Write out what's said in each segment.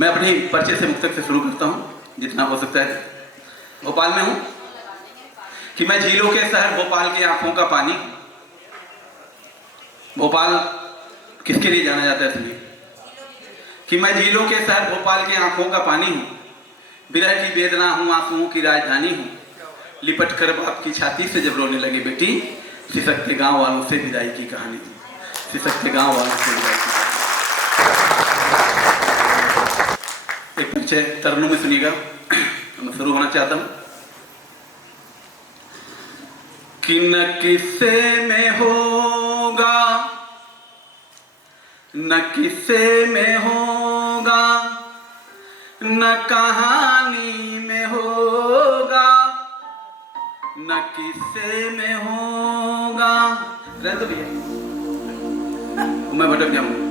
मैं अपनी परिचय से मुक्तक से शुरू करता हूँ जितना हो सकता है। भोपाल में हूँ कि मैं झीलों के शहर भोपाल की आंखों का पानी। भोपाल किसके लिए जाना जाता है सुनिए कि मैं झीलों के शहर भोपाल की आंखों का पानी हूँ, विरह की वेदना हूँ, आंसुओं की राजधानी हूँ। लिपट कर बाप की छाती से जब रोने लगे बेटी, सिसकते गांव वालों से विदाई की कहानी थी। सिसकते गांव वालों से विदाई की कहानी। एक परिचय तरनों में सुनिएगा। मैं शुरू होना चाहता हूँ कि न किस्से में होगा, न किस्से में होगा, न कहानी में होगा, न किस्से में होगा। रहने दो भैया, मैं भटक जाऊंगा।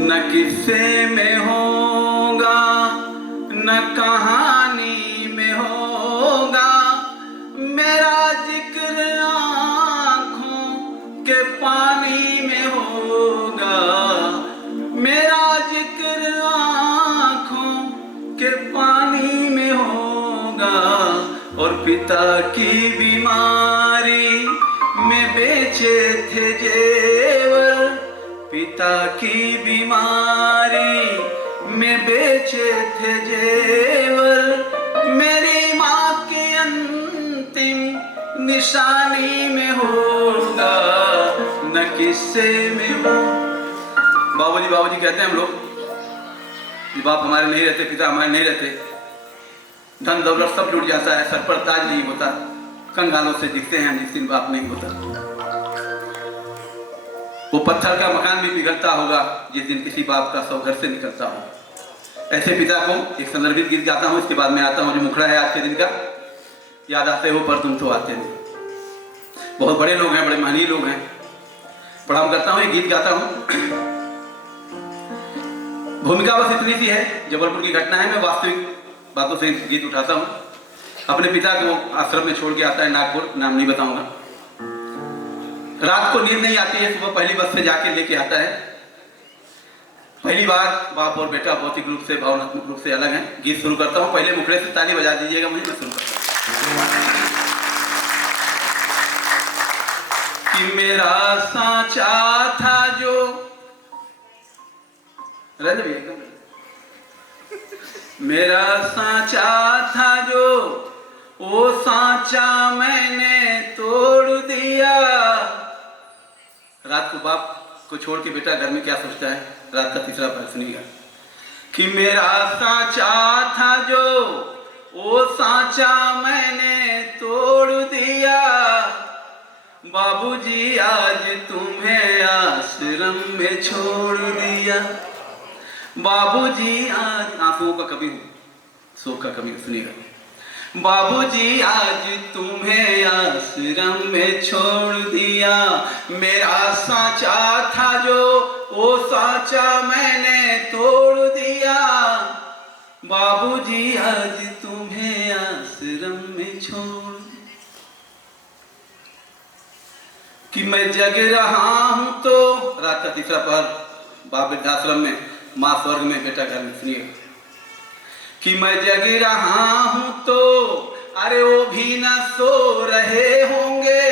न किस्से में होगा, न कहानी में होगा, मेरा जिक्र आँखों के पानी में होगा, मेरा जिक्र आँखों के पानी में होगा। और पिता की बीमारी में बेचे थे जेवर, पिता की बीमारी में बेचे थे जेवर, मेरी माँ की अंतिम निशानी में होगा, न किस्से में हो। बाबूजी बाबूजी कहते हैं हम लोग, बाप हमारे नहीं रहते, पिता हमारे नहीं रहते, धन दौलत सब जुट जाता है, सर पर ताज नहीं होता, कंगालों से दिखते हैं जिस दिन बाप नहीं होता। वो पत्थर का मकान भी पिघलता होगा जिस दिन किसी बाप का सौ घर से निकलता हो। ऐसे पिता को एक संदर्भित गीत गाता हूँ, इसके बाद में आता हूँ जो मुखड़ा है आज के दिन का। याद आते हो पर तुम तो आते नहीं। बहुत बड़े लोग हैं, बड़े महनीय लोग हैं, प्रणाम करता हूँ, एक गीत गाता हूँ। भूमिका बस इतनी सी है, जबलपुर की घटना है, मैं वास्तविक बातों से गीत उठाता हूँ। अपने पिता को आश्रम में छोड़ के आता है नागपुर, नाम नहीं बताऊंगा। रात को नींद नहीं आती है, सुबह पहली बस से जाके लेके आता है। पहली बार बाप और बेटा भौतिक रूप से, भावनात्मक रूप से अलग हैं। गीत शुरू करता हूँ, पहले मुखड़े से ताली बजा दीजिएगा मुझे, मैं शुरू करता हूँ। कि मेरा साचा था जो, मेरा साचा था जो, वो साचा मैंने तोड़ दिया। रात को बाप को छोड़ के बेटा घर में क्या सोचता है, रात का तीसरा पहर सुनिएगा। कि मेरा साचा था जो, वो साचा मैंने तोड़ दिया, बाबूजी आज तुम्हें आश्रम में छोड़ दिया। बाबूजी आज, आंखों का कभी हो, शोक का कभी सुनिएगा। बाबूजी आज तुम्हें आश्रम में छोड़ दिया, मेरा साचा था जो, वो साचा मैंने तोड़ दिया, बाबूजी आज तुम्हें आश्रम में छोड़। कि मैं जग रहा हूं तो, रात का तीसरा पहर, बाप वृद्धाश्रम में, माँ स्वर्ग में, बेटा घर में, सुनिए। कि मैं जग रहा हूं तो, अरे वो भी न सो रहे होंगे,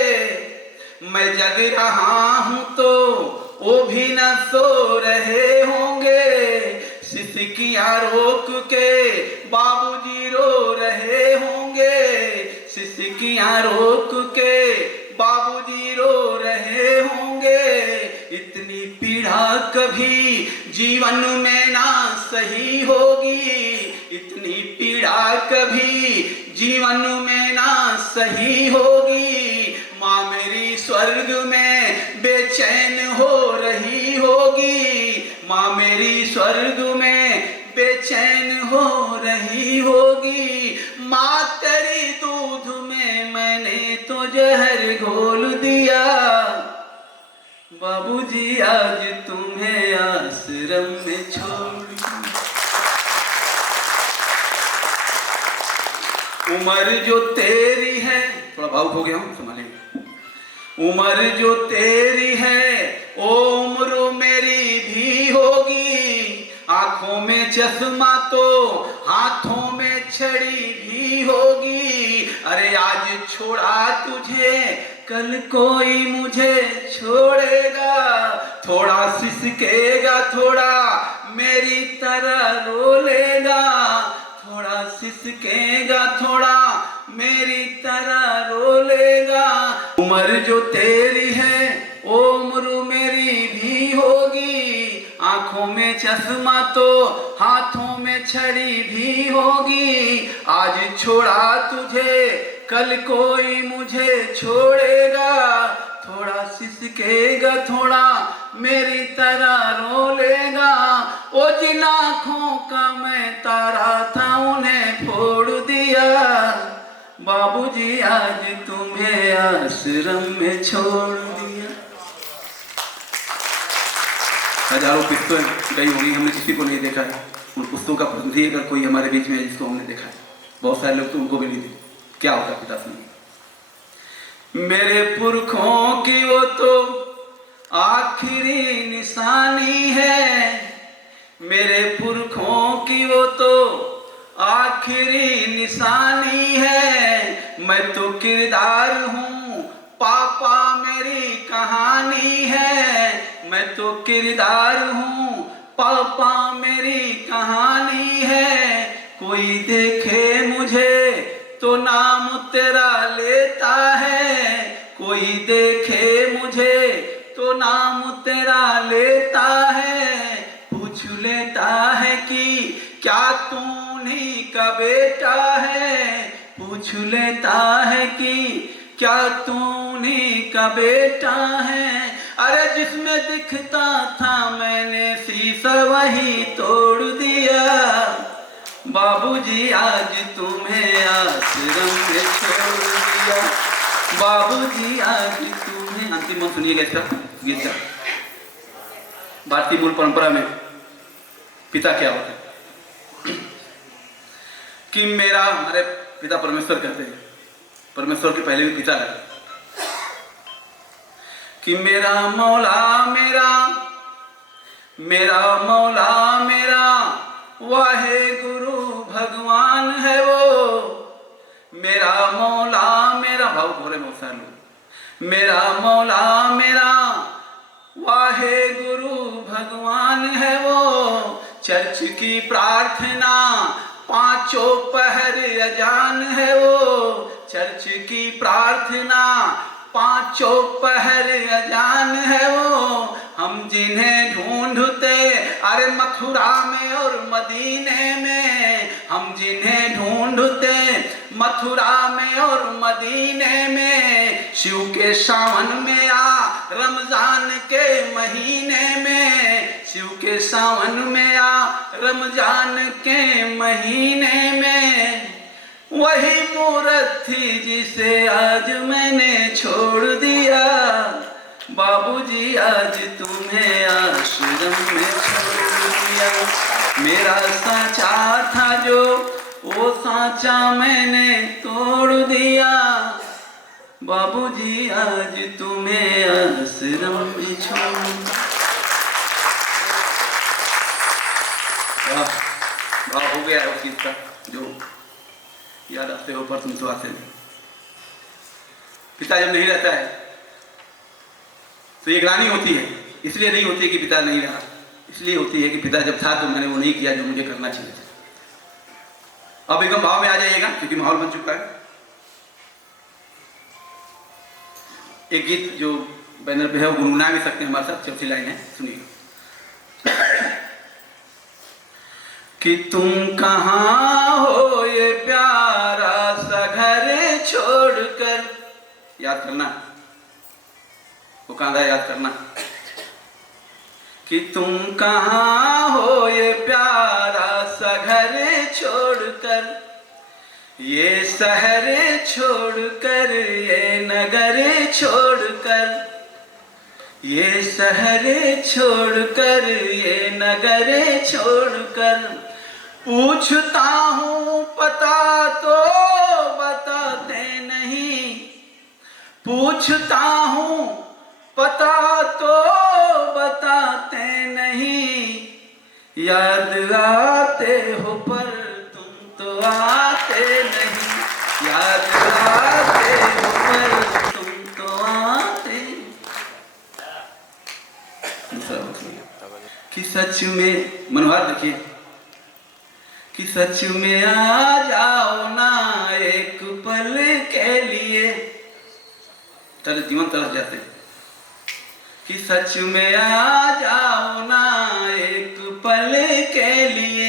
मैं जग रहा हूं तो वो भी न सो रहे होंगे, सिसकियां रोक के बाबूजी रो रहे होंगे, सिसकियां रोक के बाबूजी रो रहे होंगे। इतनी पीड़ा कभी जीवन में ना सही होगी, इतनी पीड़ा कभी जीवन में ना सही होगी, माँ मेरी स्वर्ग में बेचैन हो रही होगी, माँ मेरी स्वर्ग में बेचैन हो रही होगी। माँ तेरी दूध में मैंने तो जहर घोल दिया, बाबूजी आज तुम्हें आश्रम में छोड़। उम्र जो तेरी है, थोड़ा भावुक हो गया हूं, संभालिए। उम्र जो तेरी है ओ उम्र मेरी भी होगी, आंखों में चश्मा तो हाथों में छड़ी भी होगी। अरे आज छोड़ा तुझे कल कोई मुझे छोड़ेगा। थोड़ा सिसकेगा थोड़ा मेरी तरह रो लेगा। थोड़ा सिसकेगा थोड़ा मेरी तरह रो लेगा। उम्र जो तेरी है वो उम्र मेरी भी होगी। आंखों में चश्मा तो हाथों में छड़ी भी होगी। आज छोड़ा तुझे कल कोई मुझे छोड़ेगा। थोड़ा सिसकेगा थोड़ा मेरी तरह रो लेगा। ओ जिन आँखों का मैं तारा था उन्हें फोड़ दिया। बाबूजी आज तुम्हें आश्रम में छोड़ दिया। हजारों पुस्तकें गई होंगी, हमने किसी को नहीं देखा है। उन पुस्तकों का प्रतिनिधि अगर कोई हमारे बीच में है जिसको हमने देखा है, बहुत सारे लोग तो उनको भी नहीं देखे। क्या होगा पिता सुनिए। मेरे पुरखों की वो तो आखिरी निशानी है। मेरे पुरखों की वो तो आखिरी निशानी है। मैं तो किरदार हूँ पापा मेरी कहानी है। मैं तो किरदार हूँ पापा मेरी कहानी है। कोई देखे मुझे तो नाम तेरा लेता है। कोई देखे मुझे तो नाम तेरा लेता है। पूछ लेता है कि क्या तू उन्हीं का बेटा है। पूछ लेता है कि क्या तू उन्हीं का बेटा है। अरे जिसमें दिखता था मैंने शीशा वही तोड़ दिया। बाबूजी आज तुम्हें आश्रम में छोड़ दिया। बाबूजी आज तुम्हें। अंतिम मन सुनिएगा इसका गीत का। भारतीय मूल परंपरा में पिता क्या होता है कि मेरा, हमारे पिता परमेश्वर कहते हैं, परमेश्वर के पहले भी पिता है, कि मेरा मौला मेरा, मेरा मौला मेरा वाहे गुरु भगवान है वो। मेरा मौला मेरा, भाव हो रहे बहुत सारे लोग। मेरा मौला मेरा वाहे गुरु भगवान है वो। चर्च की प्रार्थना पांचों पहर अजान है वो। चर्च की प्रार्थना पांचों पहर अजान है वो। हम जिन्हें ढूंढते अरे मथुरा में और मदीने में। हम जिन्हें ढूंढते मथुरा में और मदीने में। शिव के सावन में आ रमजान के महीने में। शिव के सावन में आ रमजान के महीने में। वही मूरत थी जिसे आज मैंने छोड़ दिया। बाबूजी आज तुम्हें आश्रम में छोड़ दिया। मेरा साचा था जो वो साचा मैंने तोड़ दिया। बाबूजी आज तुम्हें आश्रम में छोड़ दिया। भाव हो गया उस गीत का जो याद आते हो पर तुम तो आते नहीं। पिता जब नहीं रहता है तो ये ग्लानि होती है। इसलिए नहीं होती है कि पिता नहीं रहा, इसलिए होती है कि पिता जब था तो मैंने वो नहीं किया जो मुझे करना चाहिए था। अब एकदम भाव में आ जाइएगा क्योंकि माहौल बन चुका है। एक गीत जो बैनर पे है वो गुनगुना भी सकते हैं हमारे साथ। चौथी लाइन है, सुनिए। कि तुम कहाँ हो ये प्यारा सा घर छोड़कर। याद करना वो कांधा, याद करना कि तुम कहाँ हो ये प्यारा सा घर छोड़कर। ये शहर छोड़कर ये नगर छोड़कर। ये शहर छोड़कर ये नगर छोड़कर। पूछता हूँ पता तो बताते नहीं। पूछता हूँ पता तो बताते नहीं। याद आते हो पर तुम तो आते नहीं, याद आते हो पर तुम तो आते। कि सच में मनोहर देखिए, कि सच में आ जाओ ना एक पल के लिए, तरस जीवन तरस जाते। कि सच में आ जाओ ना एक पल के लिए,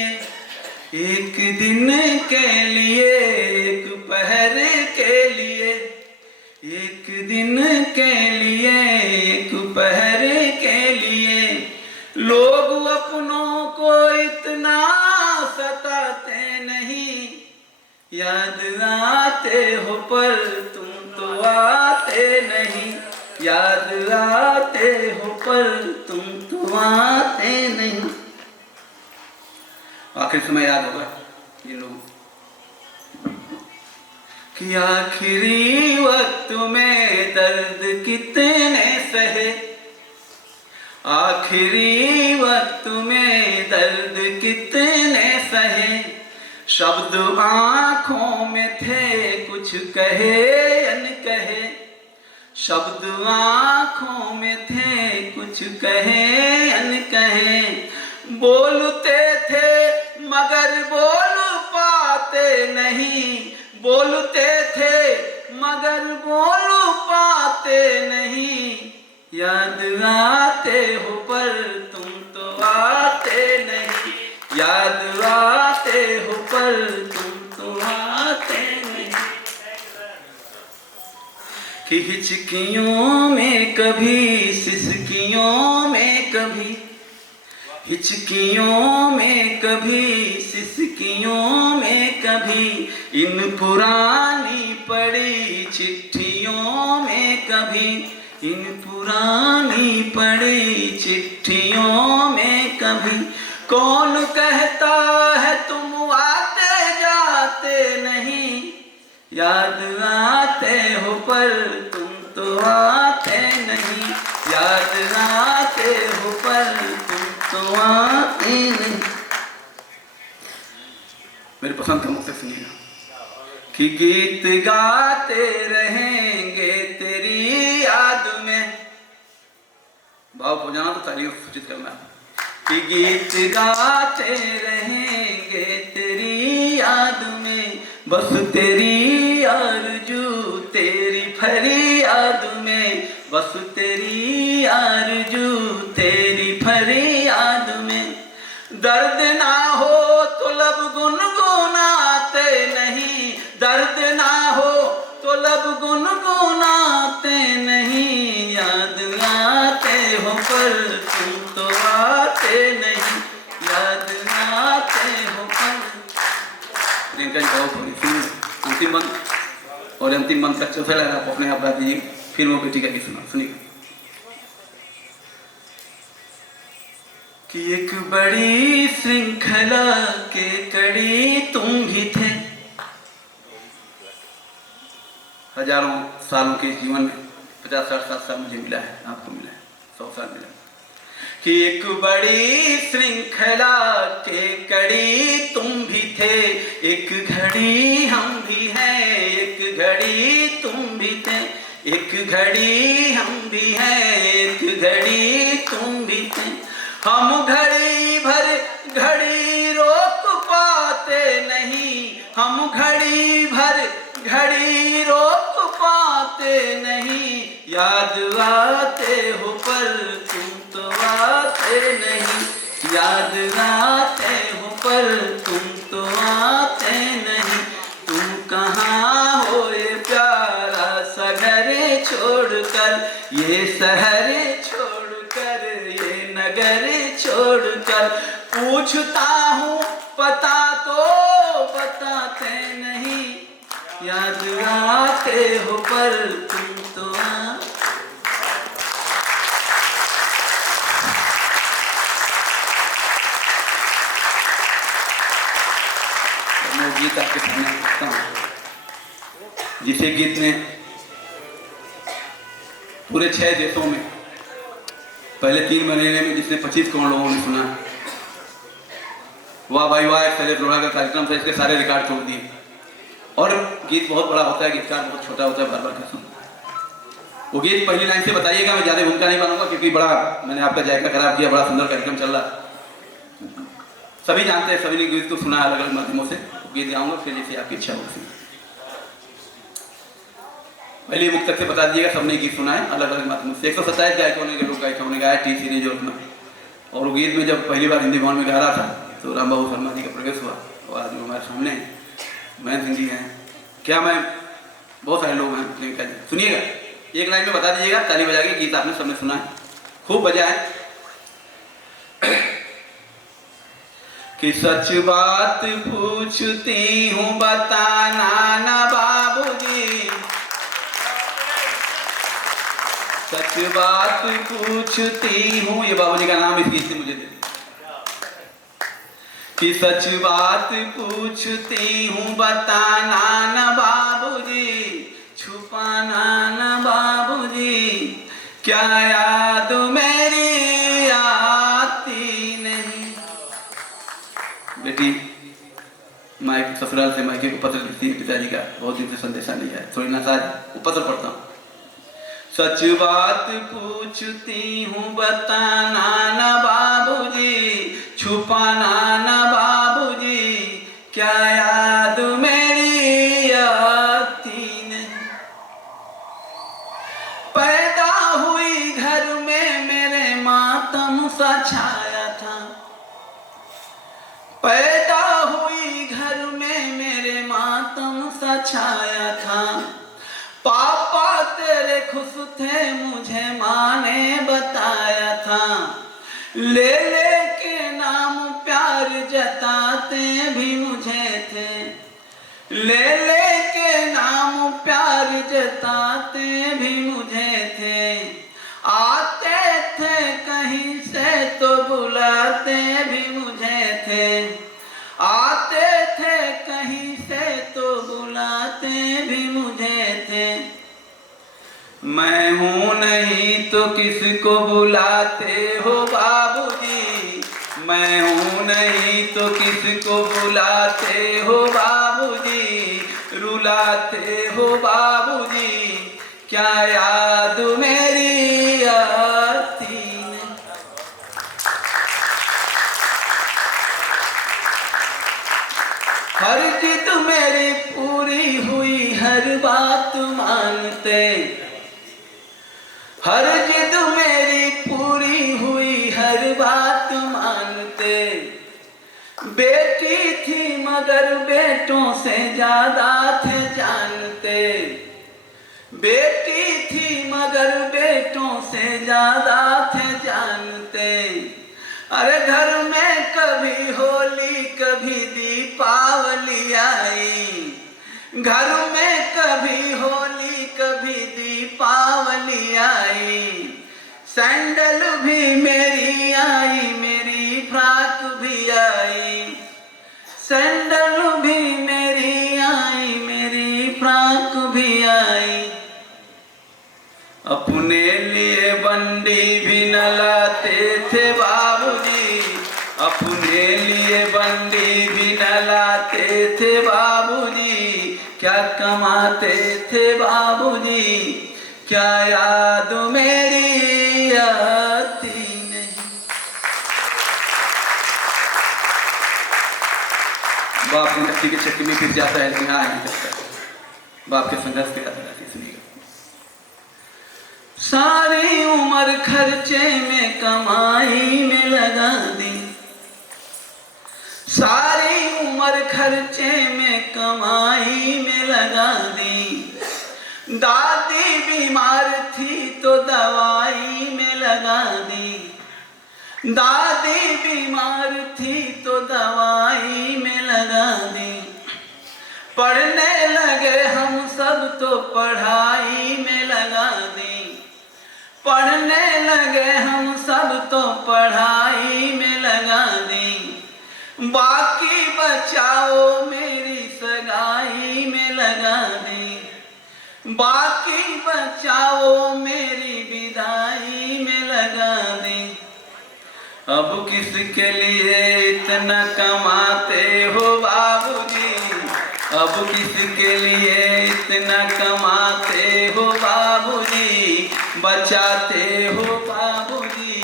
एक दिन के लिए, एक पहर के लिए, एक दिन के लिए, एक पहर के लिए। लोग अपनों को इतना सताते नहीं, याद आते हो पर तुम तो आते नहीं, याद आते हो पर तुम तो आते नहीं। आखिर समय याद होगा जिन लोगों कि आखिरी वक्त में दर्द कितने सहे, आखिरी वक्त में दर्द कितने सहे। शब्द आंखों में थे कुछ कहे अनकहे, शब्द आंखों में थे कुछ कहे अनकहे। बोलते थे मगर बोल पाते नहीं, बोलते थे मगर बोल पाते नहीं। याद आते हो पर तुम तो आते नहीं, याद आते हो पर तुम तो आते नहीं। कि हिचकियों में कभी, सिसकियों में कभी, हिचकियों में कभी, सिसकियों में कभी। इन पुरानी पड़ी चिट्ठियों में कभी, इन पुरानी पड़ी चिट्ठियों में कभी। कौन कहता है तुम आते जाते नहीं, याद आते हो पर तुम तो आते नहीं, याद आते हो पर तुम तो आते नहीं। मेरे पसंद का मुझसे सुनिएगा कि गीत गाते रहेंगे तेरी याद में। भाव को जाना तो तारीफ सूचित करना। कि गीत गाते रहेंगे तेरी याद में, बस तेरी आरज़ू तेरी फरियाद में, बस तेरी आरज़ू तेरी फरियाद में। दर्द ना हो तो लब गुनगुनाते नहीं, दर्द ना हो तो लब गुनगुनाते नहीं। याद आते हो पर तुम तो आते नहीं, याद आते हो पर। अंतिम बंद और अंतिम बंद तक चौथा लगा, आप अपने आप गा दीजिए। फिर वो बेटी का गीत सुनिए। कि एक बड़ी श्रृंखला के कड़ी तुम भी थे, हजारों सालों के जीवन में 50-60 साल मुझे मिला है, आपको मिला है, 100 साल मिला। कि एक बड़ी श्रृंखला के कड़ी तुम भी थे, एक घड़ी हम भी हैं, एक घड़ी तुम भी थे, एक घड़ी हम भी हैं, एक घड़ी तुम भी थे। हम घड़ी भर घड़ी रोक पाते नहीं, हम घड़ी भर घड़ी रोक पाते नहीं। याद आते हो पर तुम तो आते नहीं, याद आते हो पर तुम तो आते नहीं। तुम कहाँ हो ये प्यारा सा घर छोड़कर, ये शहर छोड़कर, ये नगर छोड़कर। पूछता हूँ पता तो बताते नहीं, याद आते हो पर तुम तो मैं गीत आपके सामने रखता हूँ, जिसे गीत ने पूरे 6 देशों में पहले 3 महीने में जिसने 25 करोड़ लोगों ने सुना, वाह भाई वाह, एक शैलेश लोढ़ा का कार्यक्रम था, इसके सारे रिकॉर्ड तोड़ दिए। और गीत बहुत बड़ा होता है, गीतकार बहुत छोटा होता है, बार बार कैसे वो गीत पहली लाइन से बताइएगा, मैं ज़्यादा भूमिका नहीं बनाऊंगा क्योंकि बड़ा मैंने आपका जायका खराब किया, बड़ा सुंदर कार्यक्रम चल रहा, सभी जानते हैं, सभी ने गीत को सुना अलग अलग माध्यमों से। गीत गाऊंगा फिर जैसे आपकी इच्छा होगी। पहले मुख तक से बता दीजिएगा, सबने गीत सुना है अलग अलग माध्यमों से। 127 गायकों ने लोग गायकों ने गाया टी सीरीज में। और वो गीत में जब पहली बार हिंदी भवन में गा रहा था तो राम बाबू शर्मा जी का प्रवेश हुआ, और आज हमारे सामने महेंद्र सिंह जी हैं, क्या मैं बहुत सारे लोग हैं, लेकिन सुनिएगा, एक लाइन में बता दीजिएगा, ताली बजा के। गीत आपने सबने सुना है, खूब बजा है। कि सच बात पूछती हूँ बताना ना बाबूजी, सच बात पूछती हूँ, ये बाबूजी का नाम इस गीत से मुझे दे। कि सच बात पूछती हूँ बताना ना बाबूजी, छुपाना ना बाबूजी, क्या याद मेरी आती नहीं। बेटी माइक ससुराल से मायके को पत्र लिखती है, पिताजी का बहुत दिन से संदेशा नहीं है, थोड़ी नाराज, वो पत्र पढ़ता हूँ। सच बात पूछती हूँ बताना ना बाबूजी, छुपाना ना बाबूजी, क्या याद मेरी आती नहीं। पैदा हुई घर में मेरे मातम सा छाया था, पैदा हुई घर में मेरे मातम सा छाया था। पापा तेरे खुश थे मुझे माँ ने बताया था, ले ले के नाम प्यार जताते भी मुझे थे, ले ले के नाम प्यार जताते भी मुझे थे। आते थे कहीं से तो बुलाते भी मुझे थे, आते थे कहीं से तो बुलाते भी मुझे थे। मैं हूँ नहीं तो किसको बुलाते हो बाबूजी, मैं हूँ नहीं तो किसको बुलाते हो बाबूजी, रुलाते हो बाबूजी, क्या याद मेरी आती नहीं। हर जिद मेरी पूरी हुई, हर बात मानते, हर जिद मेरी पूरी हुई, हर बात मानते। बेटी थी मगर बेटों से ज्यादा थे जानते, बेटी थी मगर बेटों से ज्यादा थे जानते। अरे घर में कभी होली कभी दीपावली आई, घर में कभी होली कभी दीपावली आई। सैंडल भी मेरी आई, मेरी फ्रॉक भी आई, सैंडल भी मेरी आई, मेरी फ्रॉक भी आई। अपने लिए बंडी भी न लाते थे बाबूजी, अपने लिए बंडी भी न लाते थे बाबूजी, क्या कमाते थे बाबूजी, क्या याद मेरी आती नहीं। बाप की लक्ष्मी की चक्की में गिर जाता है, लेकिन आ नहीं सकता। बाप के संघर्ष के याद आती सुनिएगा। सारी उम्र खर्चे में कमाई में लगा दी, सारी उम्र खर्चे में कमाई में लगा दी। दादी बीमार थी तो दवाई में लगा दी, दादी बीमार थी तो दवाई में लगा दी। पढ़ने लगे हम सब तो पढ़ाई में लगा दी, पढ़ने लगे हम सब तो पढ़ाई में लगा दी। बाकी बचाओ मेरी सगाई में लगा दी, बाकी बचाओ मेरी विदाई में लगा दी। अब किसके लिए इतना कमाते हो बाबूजी, अब किसके लिए इतना कमाते हो बाबूजी, बचाते हो बाबूजी,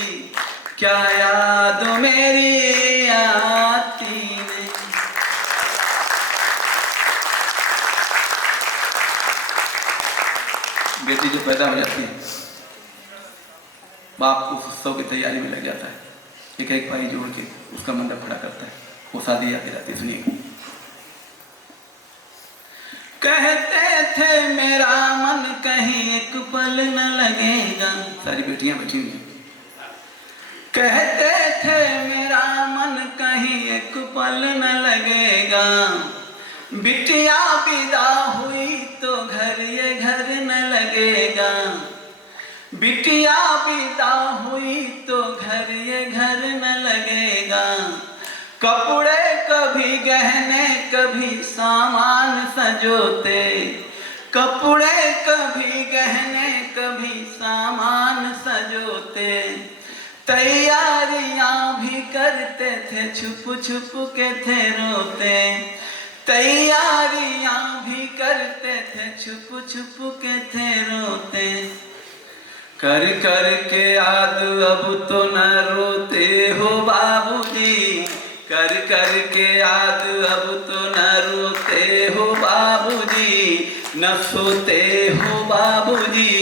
क्या याद मेरी आती नहीं। बेटी जो पैदा हो जाती है, बाप उस उत्सव की तैयारी में लग जाता है, एक एक पाई जोड़ के उसका मंडप खड़ा करता है, वो शादी आती रहती। सुनिए, कहते थे मेरा मन कहीं एक पल न लगेगा, सारी बेटियां बैठी हुई, कहते थे मेरा मन कहीं एक पल न लगेगा, बिटिया विदा हुई तो घर ये घर न लगेगा, बिटिया विदा हुई तो घर ये घर न लगेगा, कपड़े कभी गहने कभी सामान सजोते, कपड़े कभी गहने कभी सामान सजोते, तैयारियां भी करते थे छुप छुप के थे रोते, तैयारियां भी करते थे छुप छुप के थे रोते, कर कर के याद अब तो न रोते हो बाबूजी, कर कर के याद अब तो न रोते हो बाबूजी, न सोते हो बाबूजी,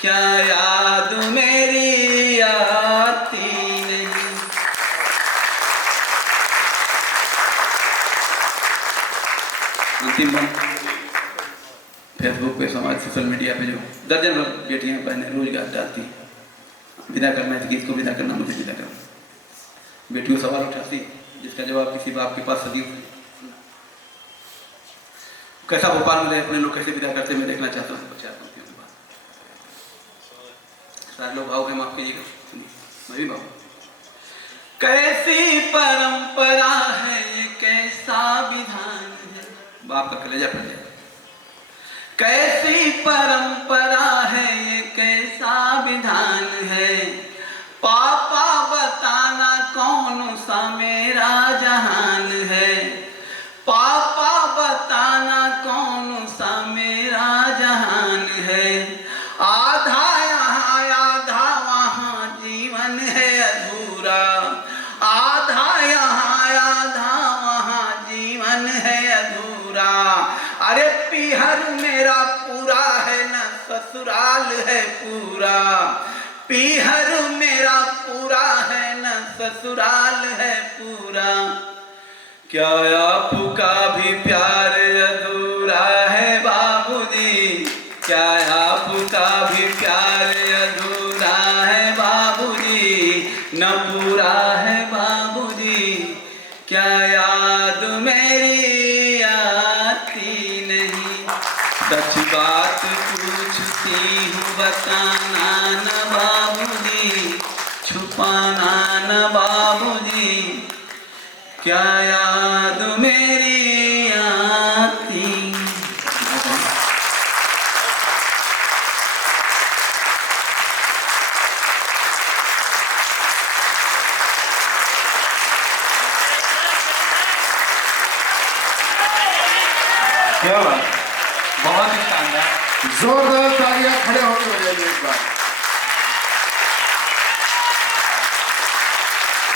क्या याद मेरी आती नहीं। अंतिम बात, फेसबुक पे, समाज, सोशल मीडिया पे जो दर्जन भर बेटियां बहनें रोजगार डालती, विदा करना है तो किसको विदा करना, मुझे विदा करना। बेटियों सवाल उठाती जिसका जवाब किसी बाप के पास सदियों से। कैसा भोपाल में रहे अपने लोग कैसे विदा करते मैं देखना चाहता हूँ। सारे लोग भाव है, माफ कीजिएगा, मैं भी भाव। कैसी परंपरा है ये, कैसा विधान है, बाप का कलेजा फट जाए। कैसी परंपरा है ये, कैसा विधान है, पापा बताना कौन सा मेरा जहान है, पापा बताना कौन सा मेरा जहान है, आधा यहाँ आधा वहाँ जीवन है अधूरा, आधा यहाँ आधा वहाँ जीवन है अधूरा, अरे पीहर मेरा पूरा है न ससुराल है पूरा, पीहर मेरा पूरा है न ससुराल है पूरा, क्या आपका भी प्यार अधूरा है बाबूजी, क्या आपका भी प्यार अधूरा है बाबूजी, न पूरा है बाबूजी, क्या याद मेरी आती नहीं। सच बात पूछती हूँ बताना न बाबूजी, छुपाना न बाबूजी, क्या याद मेरी आती। क्या बात, बहुत ही शानदार, जोरदार तालियां खड़े होकर बजाइए एक बार।